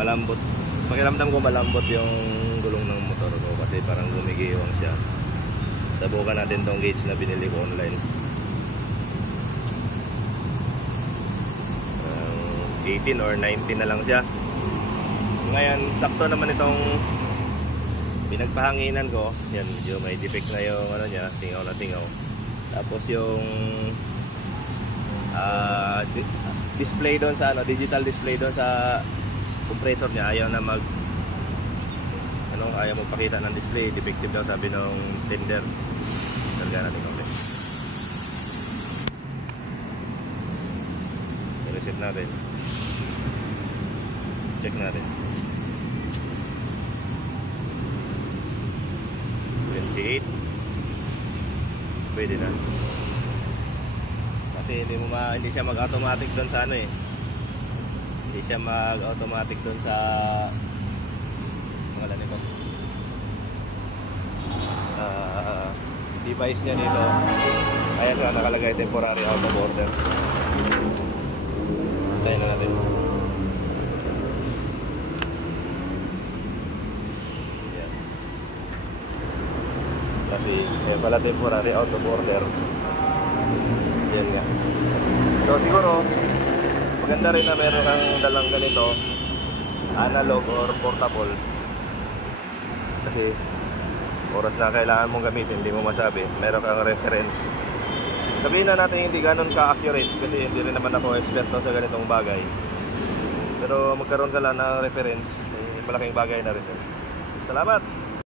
malambot. Pakiramdam ko malambot yung gulong ng motor ko kasi parang gumigiwang siya. Subukan natin tong gauge na binili ko online. 18 or 19 na lang siya. Ngayon, sakto naman itong pinagpahanginan ko. Yan, medyo may defect na yung ano niya, singaw na singaw. Tapos yung display doon sa ano, digital display doon sa compressor niya, ayaw na ayaw magpakita ng display, defective daw sabi ng tender. Talaga natin ulit. I-reset natin. Check natin. 28. Pwede na. Kasi hindi siya mag-automatic doon sa ano eh. Hindi siya mag-automatic doon sa mga nito. Device niya nito. Ayan nga nakalagay temporary out of order. Tayo na natin. Ayan. Kasi ayan pala temporary out of order. Ayan nga. So siguro maganda rin na meron kang dalang ganito, analog or portable. Kasi oras na kailangan mong gamitin, hindi mo masabi, meron kang reference. Sabihin na natin hindi ganun ka-accurate kasi hindi rin naman ako eksperto sa ganitong bagay. Pero magkaroon ka lang ng reference, malaking bagay na rin. Salamat!